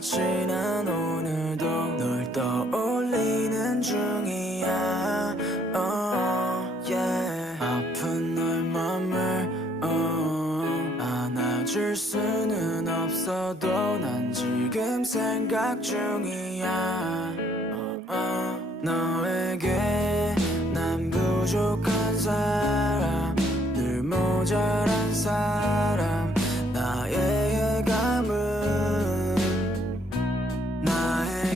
지난 오늘도 널 떠올리는 중이야. oh, yeah. 아픈 널 맘을 oh, 안아줄 수는 없어도 난 지금 생각 중이야. oh, 너에게 난 부족한 사람 늘 모자라.